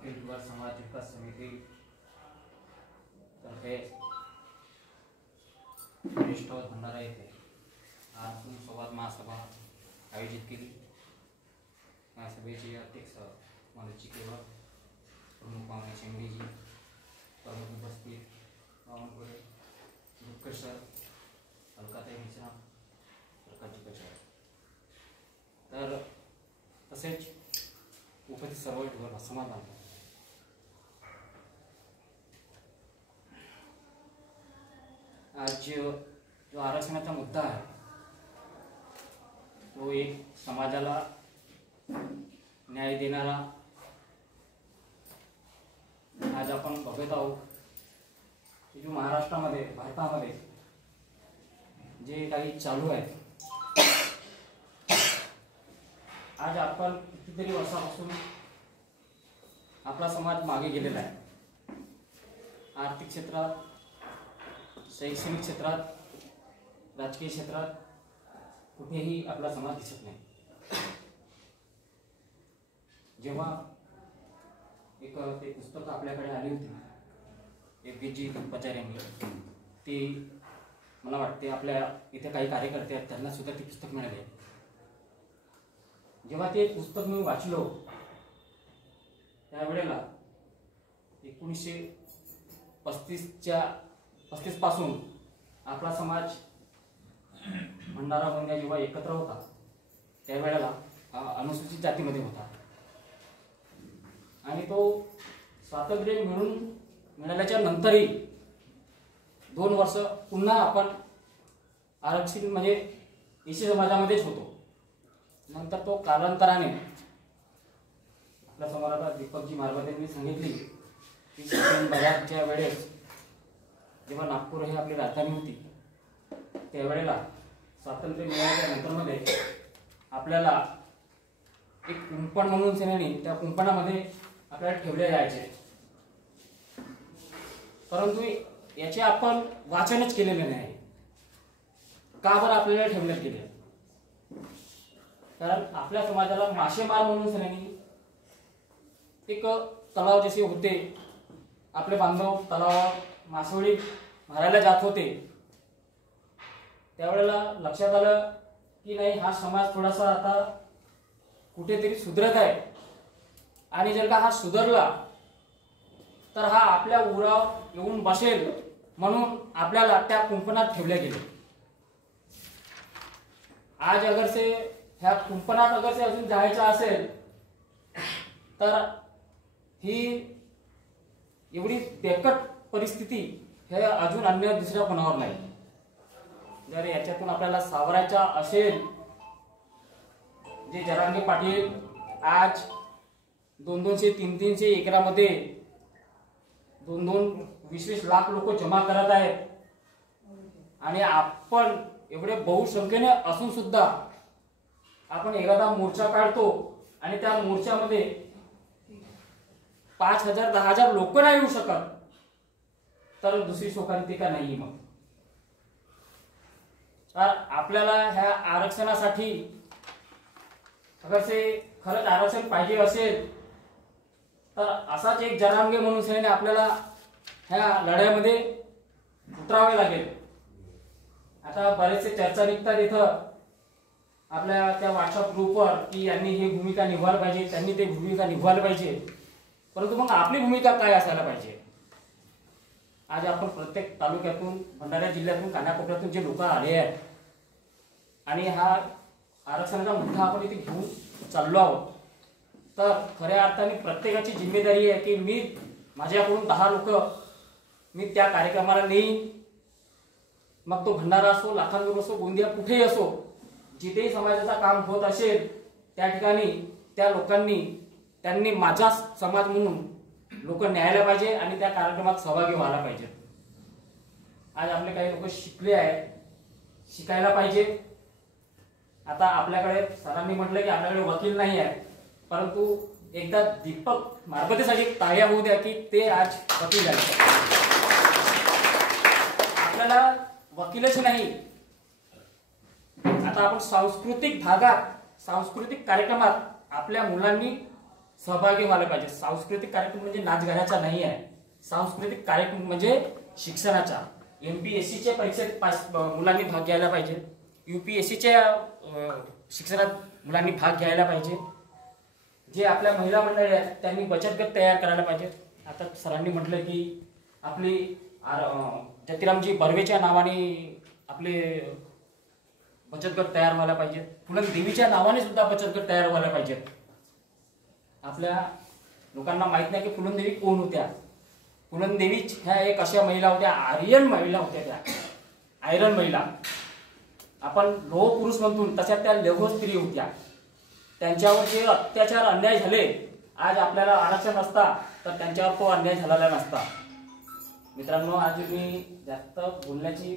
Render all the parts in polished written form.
अखिल विभाग समाज विकास समिती तर्फे वरिष्ठ भंडारा येथे आज संवाद महासभा आयोजित केली। महासभेचे अध्यक्ष मनोज चिकेवर, प्रमुख पाहुणे शेंगडेजी, प्रमुख उपस्थित पावनकुळे, दुःखर सर, अलकाताई मिश्रा, प्रकाशजी कचरा, तर तसेच उपस्थित सर्व समाधान। आज जो आरक्षणाचा मुद्दा आहे तो एक समाजाला न्याय देणारा आज आपण बघत आहोत की जो महाराष्ट्रामध्ये भारतामध्ये जे काही चालू आहे, आज आपण कितीतरी वर्षापासून आपला समाज मागे गेलेला आहे। आर्थिक क्षेत्रात, शैक्षणिक क्षेत्रात, राजकीय क्षेत्रात कुठेही आपला समाज दिसत नाही। जेव्हा एक ते पुस्तक आपल्याकडे आली होती एपीजी धप्पाचार्य यांनी, ती मला वाटते आपल्या इथे काही कार्यकर्ते आहेत त्यांना सुद्धा ती पुस्तक मिळाले। जेव्हा ते पुस्तक मी वाचलो त्यावेळेला 1935 पासून आपला समाज भंडारा गोंदिया जेव्हा एकत्र होता त्यावेळेला अनुसूचित जातीमध्ये होता आणि तो स्वातंत्र्य मिळाल्याच्या नंतरही 2 वर्ष पुन्हा आपण आरक्षित म्हणजे एसी समाजामध्येच होतो। नंतर तो कालांतराने आपल्या समोर आता दीपकजी मारबतेंनी सांगितली की बऱ्याचच्या वेळेस जेव्हा नागपूर ही आपली राजधानी होती त्यावेळेला स्वातंत्र्य मिळाल्याच्या नंतरमध्ये आपल्याला एक कुंपण म्हणून सेनानी त्या कुंपणामध्ये आपल्याला ठेवले जायचे, परंतु याचे आपण वाचनच केलेले नाही। का बरं आपल्याला ठेवण्यात गेले? कारण आपल्या समाजाला मासेमार म्हणून सेनानी एक तलाव जसे होते, आपले बांधव तलावावर मासोळी मारायला जात होते, त्यावेळेला लक्षात आलं की नाही हा समाज थोडासा आता कुठेतरी सुधरत आहे आणि जर का हा सुधरला तर हा आपल्या उरावर येऊन बसेल म्हणून आपल्याला त्या कुंपणात ठेवले गेले। आज अगर से ह्या कुंपणात अगर से अजून जायचं असेल तर ही एवढी बेकट परिस्थिती हे अजून अन्य दुसऱ्या कोणावर नाही। जर याच्यातून आपल्याला सावरायचा असेल, जे जरांगे पाटील आज 200-200, 300 एकरामध्ये 2-20 लाख लोक जमा करत आहेत आणि आपण एवढे बहुसंख्येने असून सुद्धा आपण एखादा मोर्चा काढतो आणि त्या मोर्चामध्ये 5,000-10,000 लोक नाही येऊ शकत, तर दुसरी शोकांतिका नाही। मग तर आपल्याला ह्या आरक्षणासाठी अगर से खरंच आरक्षण पाहिजे असेल तर असाच एक जरांगे म्हणून सेनेने आपल्याला ह्या लढ्यामध्ये उतरावे लागेल। आता बरेचसे चर्चा निघतात इथं आपल्या त्या व्हॉट्सअप ग्रुपवर की यांनी ही भूमिका निभावली पाहिजे, त्यांनी ते भूमिका निभावली पाहिजे, परंतु मग आपली भूमिका काय असायला पाहिजे? आज आपण प्रत्येक तालुक्यातून, भंडारा जिल्ह्यातून, कानाकोपऱ्यातून जे लोक आले आहेत आणि हा आरक्षणाचा मुद्दा आपण इथे घेऊन चाललो आहोत, तर खऱ्या अर्थाने प्रत्येकाची जिम्मेदारी आहे की मी माझ्याकडून 10 लोक मी त्या कार्यक्रमाला नेईन। मग तो भंडारा असो, लाखांदूर असो, गोंदिया कुठेही असो, जिथेही समाजाचा काम होत असेल त्या ठिकाणी त्या लोकांनी त्यांनी माझा समाज म्हणून लोक न्यायला पाहिजे आणि त्या कार्यक्रमात सहभागी व्हायला पाहिजे। आज आपले काही लोक शिकले आहेत, शिकायला पाहिजे। आता आपल्याकडे सरांनी म्हटलं की आपल्याकडे वकील नाही आहे, परंतु एकदा दीपक मारबतेसाठी टाळ्या होऊ द्या की ते आज वकील आहेत। आपल्याला वकीलच नाही, आता आपण सांस्कृतिक भागात, सांस्कृतिक कार्यक्रमात आपल्या मुलांनी सहभागी व्हायला पाहिजे. सांस्कृतिक कार्यक्रम म्हणजे नाचगाण्याचा नाही आहे. सांस्कृतिक कार्यक्रम म्हणजे शिक्षणाचा. MPSCच्या परीक्षेत मुलांनी भाग घ्यायला पाहिजे. UPSCच्या शिक्षणात मुलांनी भाग घ्यायला पाहिजे. जे आपल्या महिला मंडळी आहेत त्यांनी बचत गट तयार करायला पाहिजे. आता सरांनी म्हटलं की आपली जतीरामजी बर्वेच्या नावाने आपले बचत गट तयार व्हायला पाहिजे. फुलन देवीच्या नावाने सुद्धा बचत गट तयार व्हायला पाहिजेत. आपल्या लोकांना माहित नाही की फुलन देवी कोण होत्या. फुलन देवी ह्या एक अशा महिला होत्या, आर्यन महिला होत्या. त्या आयरन महिला, आपण लोह पुरुष म्हणतो तशा त्या लौह स्त्री होत्या. त्यांच्यावर जे अत्याचार अन्याय झाले, आज आपल्याला आरक्षण असता तर त्यांच्यावर तो अन्याय झालेला नसता. मित्रांनो, आज मी जास्त बोलण्याची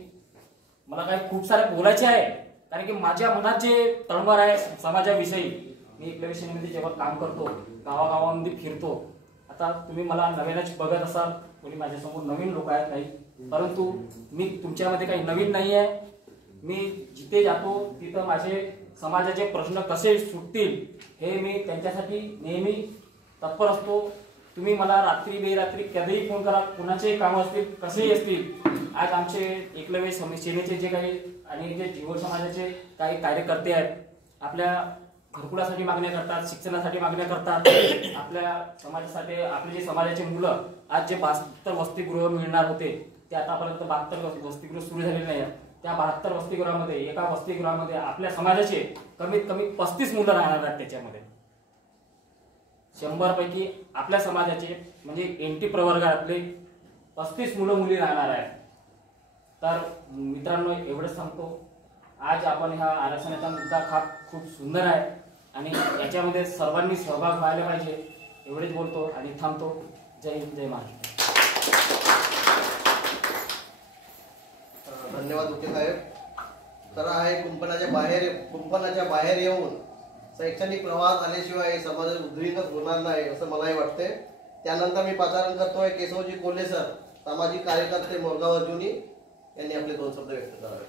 मला काही खूप सारे बोलायचे आहे, कारण की माझ्या मनात जे तळमळ आहे समाजाविषयी. मी एकलव्य सेनेमध्ये जेव्हा काम करतो, गावागावांमध्ये फिरतो. आता तुम्ही मला नवीनच बघत असाल, कोणी माझ्यासमोर नवीन लोक आहेत काही, परंतु मी तुमच्यामध्ये काही नवीन नाही आहे. मी जिथे जातो तिथं माझे समाजाचे प्रश्न कसे सुटतील हे मी त्यांच्यासाठी नेहमी तत्पर असतो. तुम्ही मला रात्री बेरात्री कधीही फोन करा, कुणाचेही कामं असतील कसेही असतील. आज आमचे एकलव्य सेनेचे जे काही आणि जे जीवन समाजाचे काही कार्यकर्ते आहेत, आपल्या घरकुलासाठी मागण्या करतात, शिक्षणासाठी मागण्या करतात. आपल्या समाजासाठी आपले जे समाजाचे मुलं आज जे 72 वसतिगृह मिळणार होते ते आतापर्यंत 72 वसतिगृह सुरू झालेले नाही आहेत. त्या 72 वसतिगृहामध्ये एका वसतिगृहामध्ये आपल्या समाजाचे कमीत कमी 35 मुलं राहणार आहेत. त्याच्यामध्ये 100 पैकी आपल्या समाजाचे म्हणजे NT प्रवर्गातले 35 मुलं मुली राहणार आहेत. तर मित्रांनो, एवढंच सांगतो. आज आपण ह्या आरक्षणाचा मुद्दा खूप सुंदर आहे आणि याच्यामध्ये सर्वांनी सहभाग व्हायला पाहिजे. एवढेच बोलतो आणि थांबतो. जय हिंद, जय महाराष्ट्र. धन्यवाद उके साहेब. तर आहे कुंपणाच्या बाहेर येऊन शैक्षणिक प्रवाहात आल्याशिवाय समाज उद्ध्वस्त होणार नाही असं मलाही वाटते. त्यानंतर मी पाचारण करतोय केशवजी कोल्हे सर, सामाजिक कार्यकर्ते, मोरगाव अर्जुनी यांनी आपले 2 शब्द व्यक्त करावे.